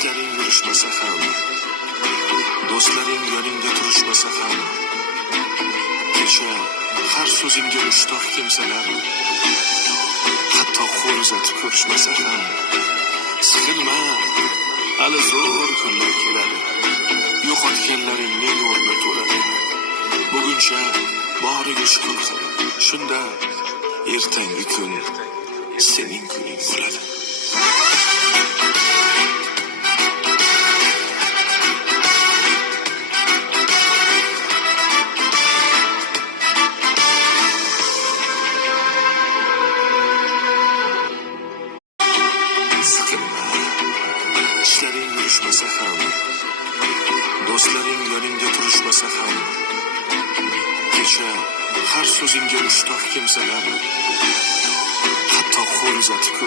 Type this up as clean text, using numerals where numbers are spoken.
ishlaring yurishmasa ham, do'stlaring yoningda turishmasa ham, kecha har so'zingga mushtoq kimsalar, hatto qo'l uzatib ko'rishmasa ham, siqilma, hali zo'r kunlar keladi. Yo'qotganlaringning o'rni to'ladi. Buguncha boriga shukr qil. Shunda ertangi kun sening kuning bo'ladi. Siqilma, ishlaring yurishmasa ham, do'stlaring yoningda turishmasa ham, kecha har so'zingga mushtoq kimsalar, hatto qo'l uzatib